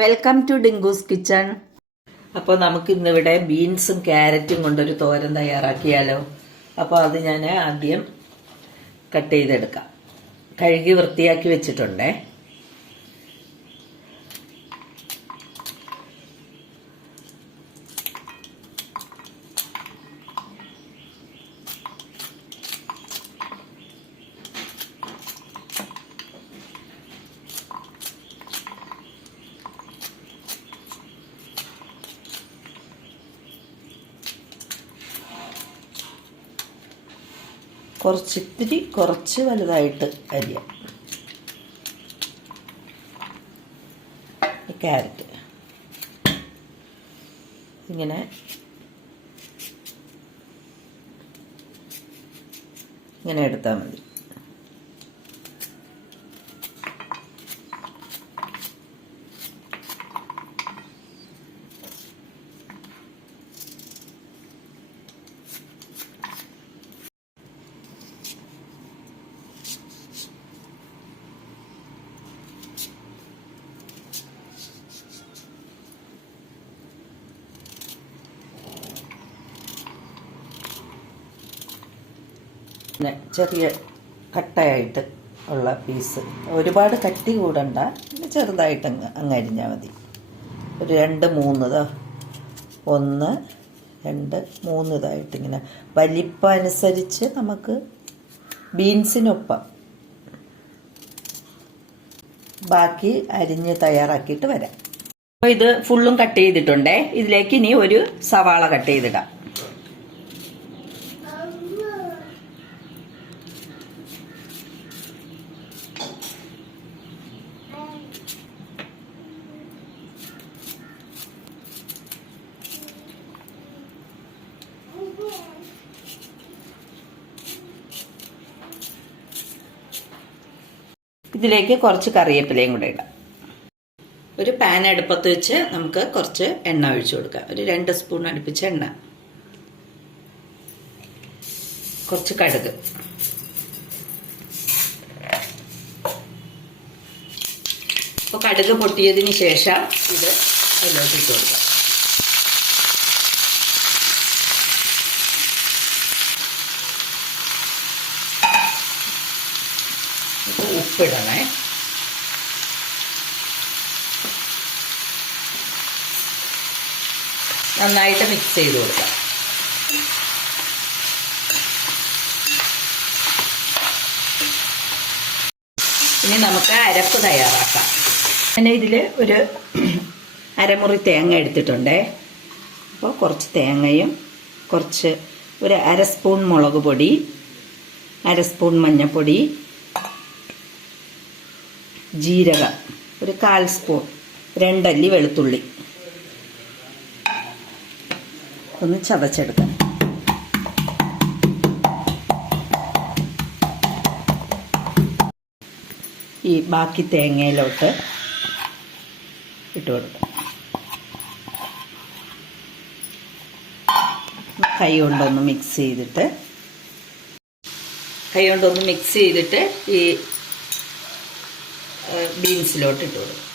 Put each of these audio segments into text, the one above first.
Welcome to Dinkoos kitchen അപ്പോൾ നമുക്ക് ഇന്നിവിടെ ബീൻസും ക്യാരറ്റും കൊണ്ടൊരു തോരൻ തയ്യാറാക്കിയാലോ. അപ്പോൾ അത് ഞാൻ ആദ്യം കട്ട് ചെയ്തെടുക്കാം. കഴുകി വൃത്തിയാക്കി വെച്ചിട്ടുണ്ടേ. കുറച്ച് ഇത്തിരി കുറച്ച് വലുതായിട്ട് അരിയാം. ക്യാരറ്റ്. ഇങ്ങനെ. ഇങ്ങനെ എടുത്താൽ മതി. പിന്നെ ചെറിയ കട്ടയായിട്ട് ഉള്ള പീസ്. ഒരുപാട് കട്ടി കൂടണ്ട പിന്നെ ചെറുതായിട്ട് അങ്ങ് അങ്ങ് അരിഞ്ഞാൽ മതി. ഒരു രണ്ട് മൂന്ന് ഇതാ ഒന്ന് രണ്ട് മൂന്ന് ഇതായിട്ട് ഇങ്ങനെ. വലിപ്പം അനുസരിച്ച് നമുക്ക് ബീൻസിനൊപ്പം ബാക്കി അരിഞ്ഞ് തയ്യാറാക്കിയിട്ട് വരാം. അപ്പോൾ ഇത് ഫുള്ളും കട്ട് ചെയ്തിട്ടുണ്ടേ. ഇതിലേക്ക് ഇനി ഒരു സവാള കട്ട് ചെയ്തിടാം. ഇതിലേക്ക് കുറച്ച് കറിവേപ്പിലയും കൂടെ ഇടാം. ഒരു പാൻ അടുപ്പത്ത് വെച്ച് നമുക്ക് കുറച്ച് എണ്ണ ഒഴിച്ചു കൊടുക്കാം. ഒരു രണ്ട് സ്പൂൺ അടുപ്പിച്ച എണ്ണ. കുറച്ച് കടുക്. അപ്പോൾ കടുക് പൊട്ടിയതിന് ശേഷം ഇത് അതിലോട്ട് ഇട്ട് കൊടുക്കാം. അപ്പോൾ ഉപ്പിടണേ. നന്നായിട്ട് മിക്സ് ചെയ്ത് കൊടുക്കാം. ഇനി നമുക്ക് അരപ്പ് തയ്യാറാക്കാം. ഞാൻ ഇതിൽ ഒരു അരമുറി തേങ്ങ എടുത്തിട്ടുണ്ടേ. അപ്പോൾ കുറച്ച് തേങ്ങയും കുറച്ച് ഒരു അര സ്പൂൺ മുളക് പൊടി അര സ്പൂൺ മഞ്ഞൾപ്പൊടി ജീരകം ഒരു കാൽ സ്പൂൺ രണ്ടല്ലി വെളുത്തുള്ളി. ഒന്ന് ചതച്ചെടുക്കാം. ഈ ബാക്കി തേങ്ങയിലോട്ട് ഇട്ട് കൊടുക്കാം. കൈ കൊണ്ടൊന്ന് മിക്സ് ചെയ്തിട്ട് കൈ കൊണ്ടൊന്ന് മിക്സ് ചെയ്തിട്ട് ഈ ബീൻസിലോട്ട് ഇട്ട് കൊടുക്കും.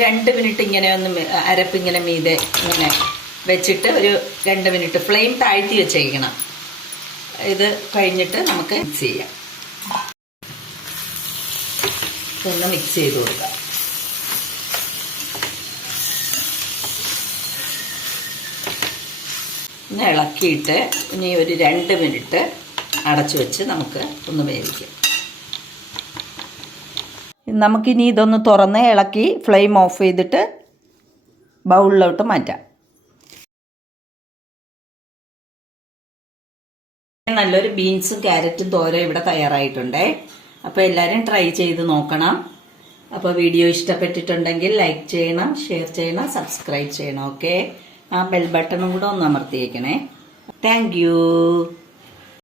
രണ്ട് മിനിറ്റ് ഇങ്ങനെ ഒന്ന് അരപ്പിങ്ങനെ മീതെ ഇങ്ങനെ വെച്ചിട്ട് ഒരു രണ്ട് മിനിറ്റ് ഫ്ലെയിം താഴ്ത്തി വെച്ചേക്കണം. ഇത് കഴിഞ്ഞിട്ട് നമുക്ക് മിക്സ് ചെയ്യാം. ഒന്ന് മിക്സ് ചെയ്ത് കൊടുക്കാം. ഒന്ന് ഇളക്കിയിട്ട് ഇനി ഒരു രണ്ട് മിനിറ്റ് അടച്ചു വെച്ച് നമുക്ക് ഒന്ന് വേവിക്കാം. നമുക്കിനി ഇതൊന്ന് തുറന്ന് ഇളക്കി ഫ്ലെയിം ഓഫ് ചെയ്തിട്ട് ബൗളിലോട്ട് മാറ്റാം. നല്ലൊരു ബീൻസും ക്യാരറ്റും തോര ഇവിടെ തയ്യാറായിട്ടുണ്ടേ. അപ്പോൾ എല്ലാവരും ട്രൈ ചെയ്ത് നോക്കണം. അപ്പോൾ വീഡിയോ ഇഷ്ടപ്പെട്ടിട്ടുണ്ടെങ്കിൽ ലൈക്ക് ചെയ്യണം ഷെയർ ചെയ്യണം സബ്സ്ക്രൈബ് ചെയ്യണം ഓക്കെ? ആ ബെൽ ബട്ടണും കൂടെ ഒന്ന് അമർത്തിയേക്കണേ. താങ്ക്